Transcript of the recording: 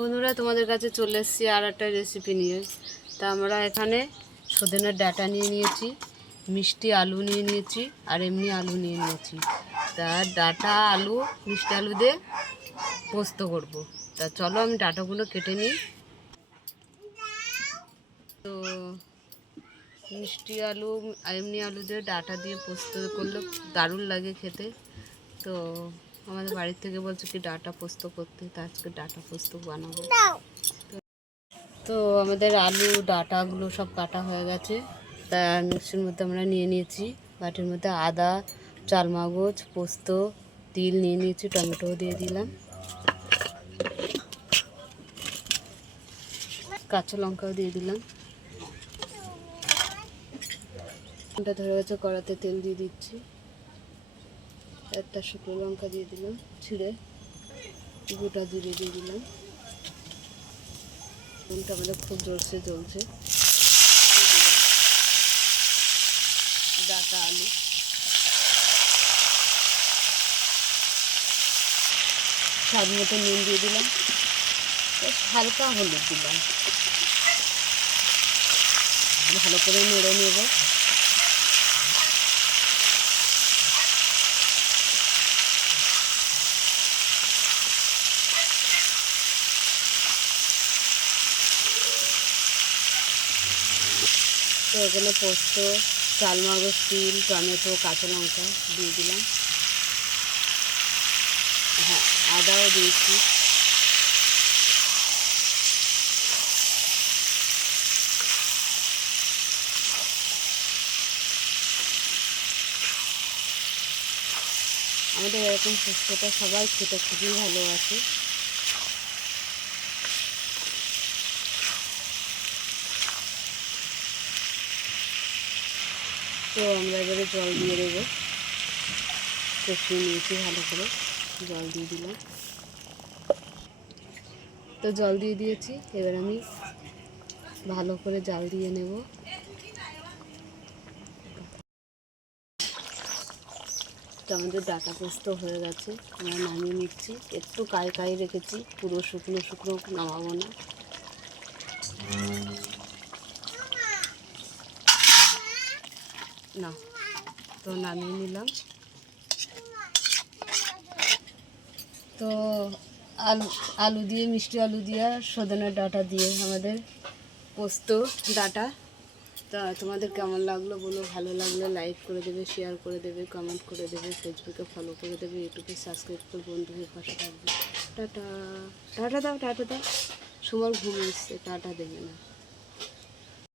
বন্ধুরা, তোমাদের কাছে চলে এসেছি আর একটা রেসিপি নিয়ে। তা আমরা এখানে সজনের ডাঁটা নিয়ে নিয়েছি, মিষ্টি আলু নিয়ে নিয়েছি, আর এমনি আলু নিয়ে নিয়েছি। তা ডাঁটা আলু মিষ্টি আলু দিয়ে পোস্ত করব। তা চলো আমি ডাঁটাগুলো কেটে নিই। তো মিষ্টি আলু আর এমনি আলু দিয়ে ডাঁটা দিয়ে পোস্ত করলে দারুণ লাগে খেতে। তো আমাদের বাড়ির থেকে বলছে কি ডাঁটা পোস্ত করতে, তা আজকে ডাঁটা পোস্ত বানাবো। তো আমাদের আলু ডাঁটাগুলো সব কাটা হয়ে গেছে। তা মিক্সির মধ্যে আমরা নিয়ে নিয়েছি। বাটির মধ্যে আদা, চালমগজ, পোস্ত, তিল নিয়ে নিয়েছি, টমেটোও দিয়ে দিলাম, কাঁচা লঙ্কাও দিয়ে দিলাম। ওটা ধরে গেছে, কড়াতে তেল দিয়ে দিচ্ছি, একটা শুকনো লঙ্কা দিয়ে দিলাম ছিঁড়ে, গোটা জিরে দিয়ে দিলাম। তেলটা আমাদের খুব জোরসে জ্বলছে। ডাঁটা আলু, স্বাদ মতো নুন দিয়ে দিলাম, হালকা হলুদ দিলাম, ভালো করে নেড়ে নেব। তো এখানে পোস্ত, চালমগজ, তিল, টমেটো, কাঁচা লঙ্কা দিয়ে দিলাম, হ্যাঁ আদাও দিয়েছি। আমাদের এরকম পোস্তটা সবাই খেতে খুবই ভালোবাসে। তো আমরা এবারে জল দিয়ে দেবো। কষিয়ে নিয়েছি ভালো করে, জল দিয়ে দিলাম। তো জল দিয়ে দিয়েছি, এবার আমি ভালো করে জাল দিয়ে নেব। তো আমাদের ডাঁটা পোস্ত হয়ে গেছে, আমরা নামিয়ে নিচ্ছি। একটু কাই রেখেছি, পুরো শুকনো শুকনো নামাবো না। না, তো নামিয়ে নিলাম। তো আলু দিয়ে, মিষ্টি আলু দিয়ে, সজনের ডাঁটা দিয়ে আমাদের পোস্ত ডাঁটা। তা তোমাদের কেমন লাগলো বলো, ভালো লাগলে লাইক করে দেবে, শেয়ার করে দেবে, কমেন্ট করে দেবে, ফেসবুকে ফলো করে দেবে, ইউটিউবে সাবস্ক্রাইব করে বন্ধুদের পাশে থাকবে। টাটা, টাটা দাও, টাটা দাও। সময় ঘুম এসছে, টাটা দেবে না।